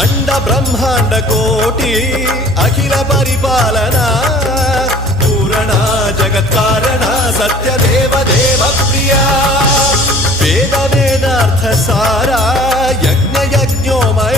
అండ బ్రహ్మాండ కోటి అఖిల పరిపాలన పూరణ జగత్కారణ సత్యదేవ దేవ ప్రియా వేద వేదార్థ సారా యజ్ఞ యజ్ఞోమయ